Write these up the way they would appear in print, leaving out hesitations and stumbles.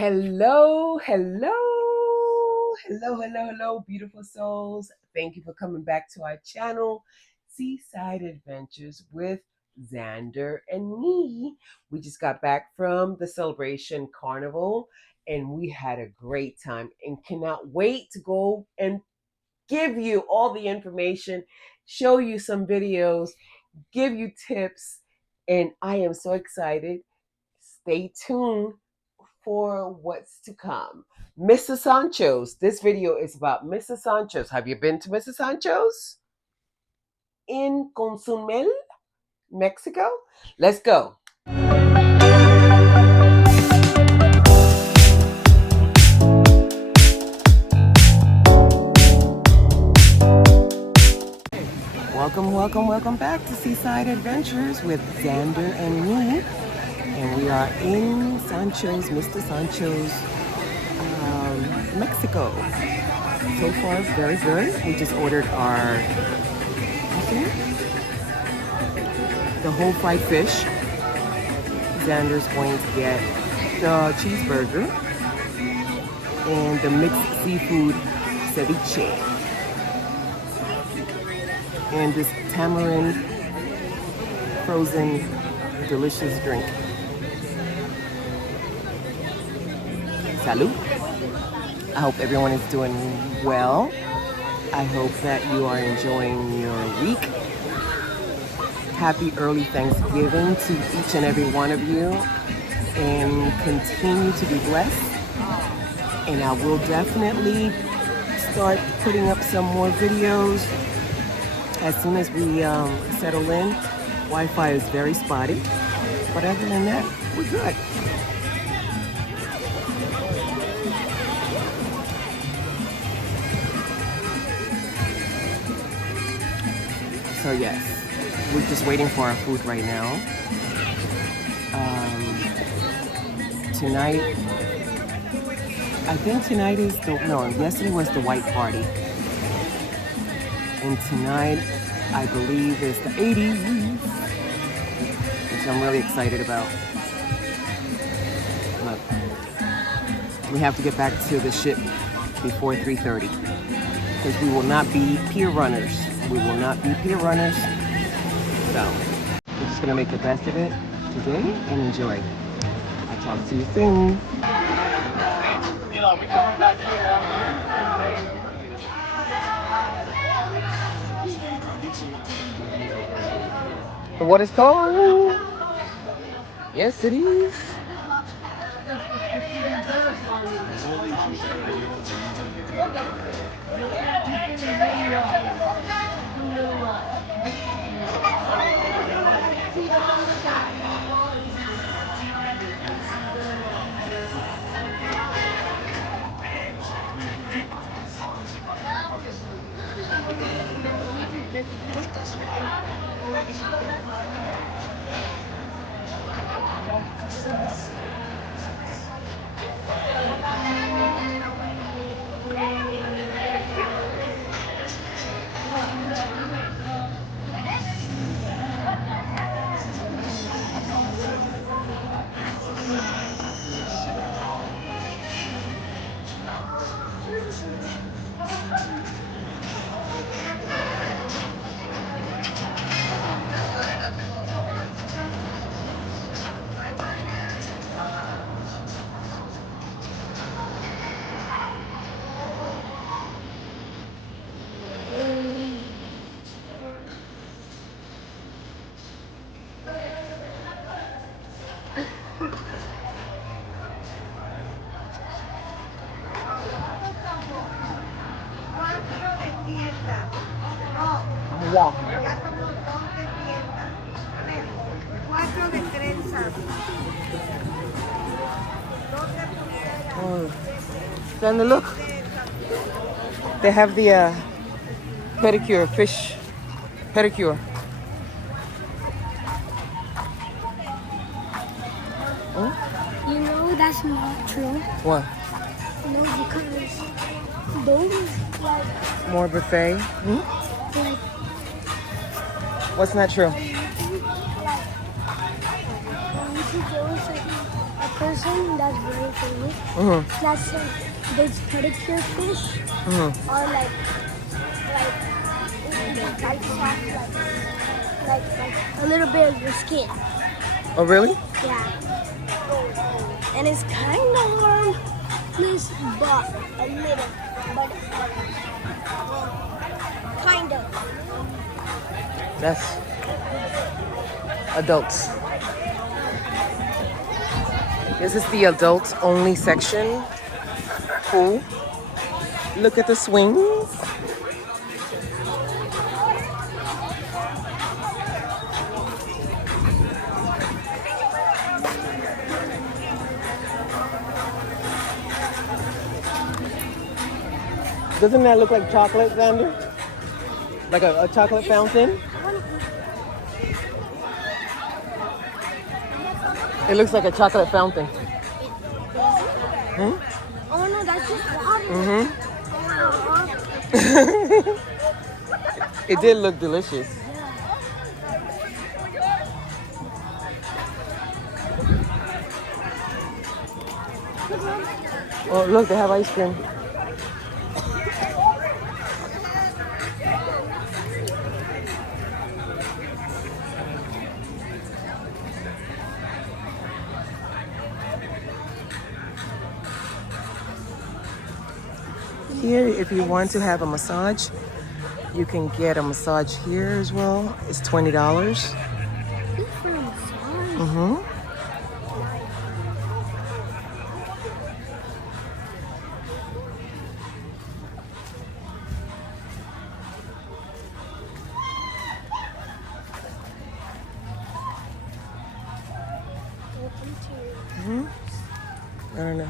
Hello, hello, hello, beautiful souls. Thank you for coming back to our channel, Seaside Adventures with Xander and me. We just got back from the celebration Carnival and we had a great time and cannot wait to go and give you all the information, show you some videos, give you tips, and I am so excited. Stay tuned for what's to come. Mr. Sanchos. This video is about Mr. Sanchos. Have you been to Mr. Sanchos? In Conzumel, Mexico? Let's go. Welcome back to Seaside Adventures with Xander and me. And we are in Sancho's, Mr. Sancho's, Mexico. So far, very good. We just ordered our, the whole fried fish. Xander's going to get the cheeseburger and the mixed seafood ceviche. And this tamarind frozen delicious drink. Salud. I hope everyone is doing well. I hope that you are enjoying your week. Happy early Thanksgiving to each and every one of you. And continue to be blessed. And I will definitely start putting up some more videos as soon as we settle in. Wi-Fi is very spotty. But other than that, we're good. So yes, we're just waiting for our food right now. Tonight, I think tonight is yesterday was the white party. And tonight, I believe is the 80s, which I'm really excited about. Look, we have to get back to the ship before 3:30 because we will not be pier runners. We will not be pier runners. So, we're just gonna make the best of it today and enjoy. I'll talk to you soon. What is called? Yes, it is. Wow. Oh, then look, they have the pedicure, fish pedicure. You know that's not true. What? No, because those More buffet? like What's not true? when you see those like person that's very famous. Mm-hmm. That's those pedicure fish Mm-hmm. are like bites off like a little bit of your skin. Oh, really? Yeah. And it's kind of harmless, but a little, but kind of. That's adults. This is the adults only section. Cool. Look at the swings. Doesn't that look like chocolate, Xander? Like a chocolate fountain? It looks like a chocolate fountain. Hmm? Oh no, that's just water. Mm-hmm. It did look delicious. Oh, look, they have ice cream. Here, if you want to have a massage, you can get a massage here as well. It's $20. For a massage. Mm-hmm. I don't know.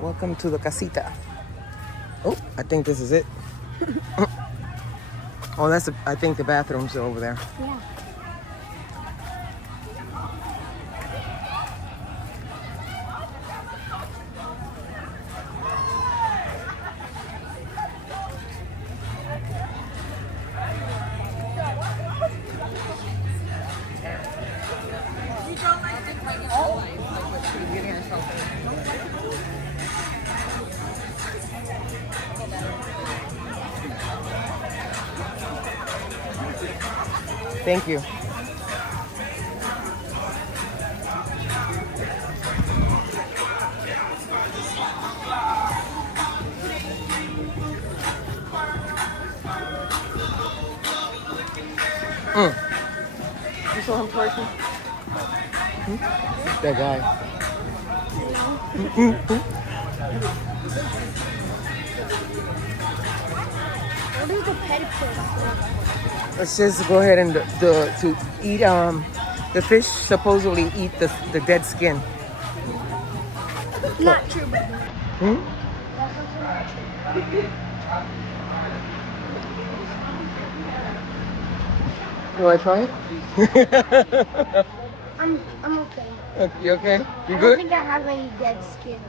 Welcome to the casita. Oh, I think this is it. Oh, I think the bathrooms are over there. Yeah. Thank you. You saw him twerking? That guy. What is the pedicure? Let's just go ahead and to eat. The fish supposedly eat the dead skin. Not true, but Hmm? You want to try it? I'm okay. You okay? You I don't good? think I have any dead skin.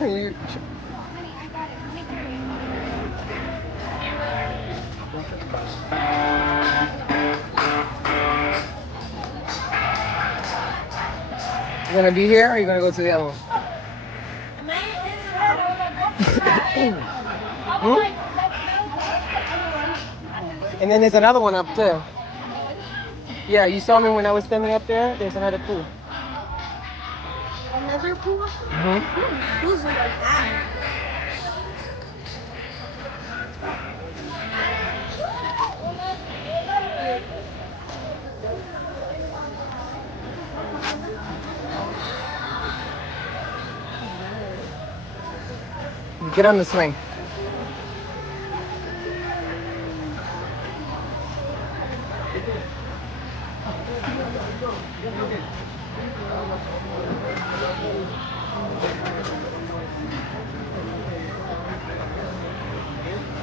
You, you gonna be here or are you gonna go to the other one? Hmm? And then there's another one up there. Yeah, you saw me when I was standing up there. There's another pool. Another pool? Mm-hmm. Pools are like that. Get on the swing.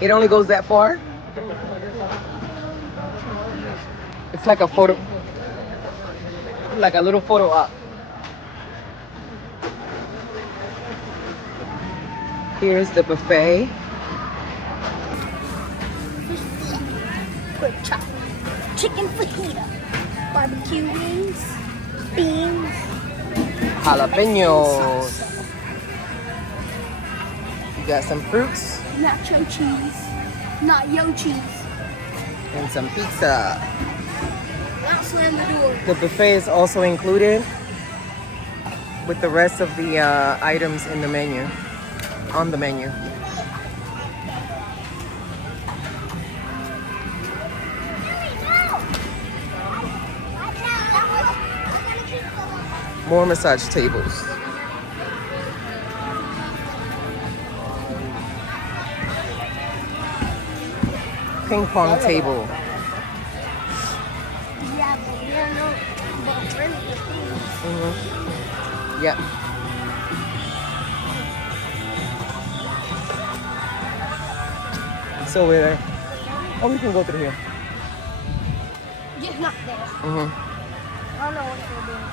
It only goes that far? It's like a photo, like a little photo op. Here's the buffet. Pork chop, chicken fajita, barbecue wings, beans, Mexican jalapenos. salsa. You got some fruits Nacho cheese. Not yo cheese. and some pizza. Now slam the door. The buffet is also included with the rest of the items in the menu, on the menu. More massage tables. Ping pong table. Yeah, but we don't know about really the Yep. It's over there. Oh, we can go through here. Just not there. I don't know what they're doing.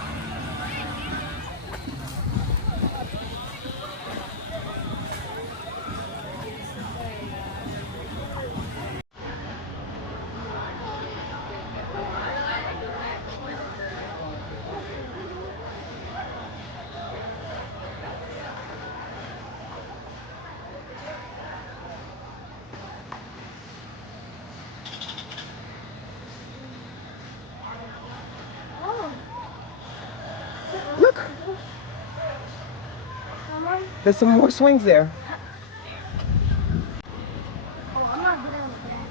Look, there's some more swings there. Oh, I'm not good on that.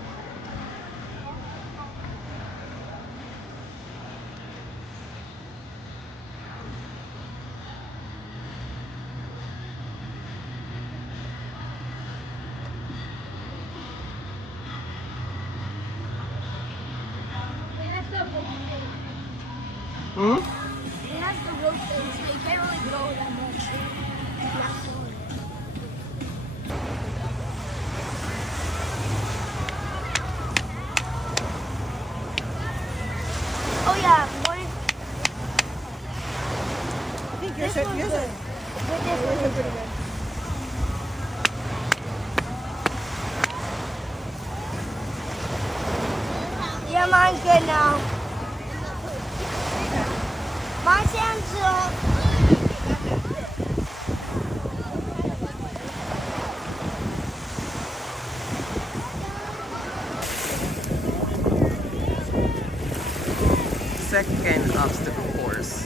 Hmm? It has the rope thing, so you can't really go that much. Not far. Oh yeah, what is I think this one's good. But this one is pretty good. Yeah, mine's good now. My Sancho. Second obstacle course.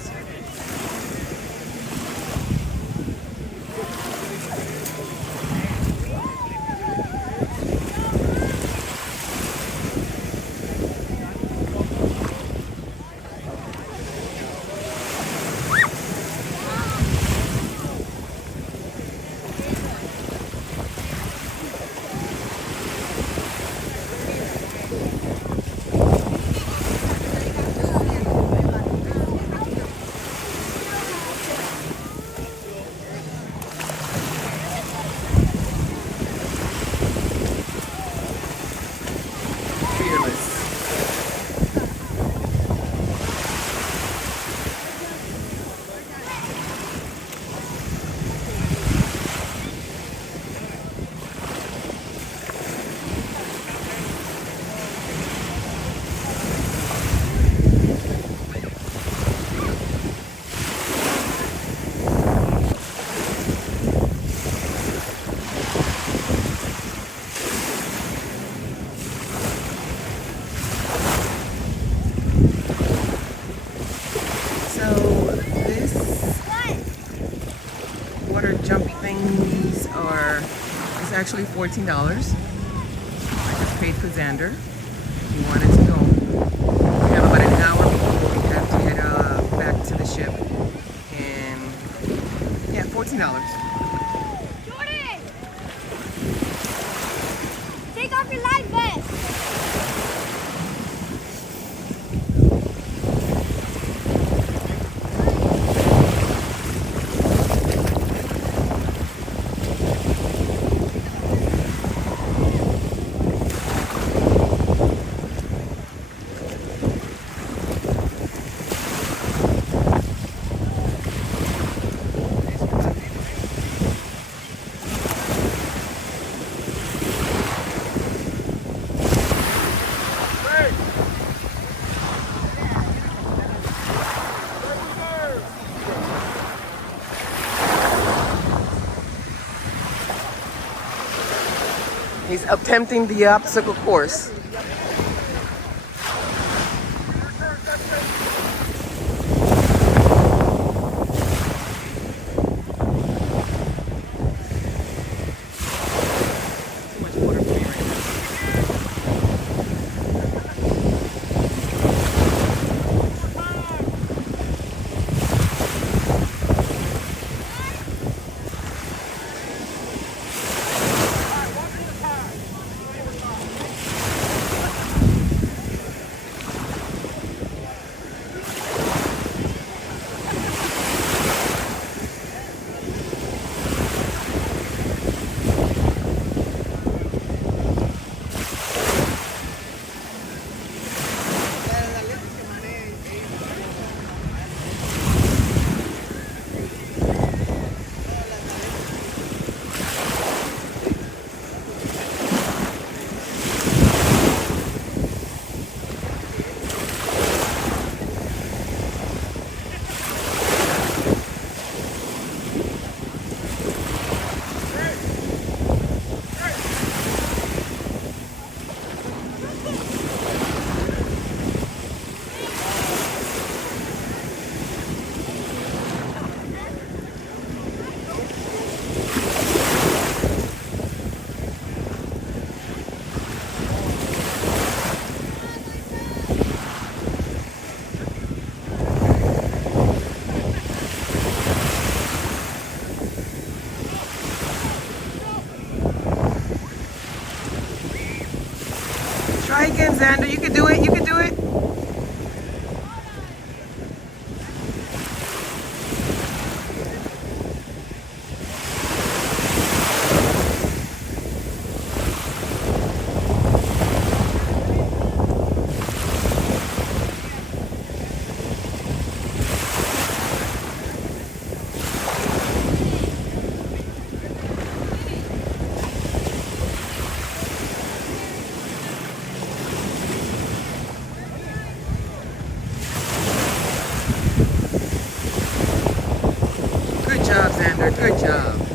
So this water jumpy things is actually $14. I just paid for Xander. He wanted to go. We have about an hour before we have to head back to the ship. And yeah, $14. Jordan! Take off your life vest! He's attempting the obstacle course. Too much water for me right now. Try again, Xander. You can do it. You can do it. Good job, Xander. Good job.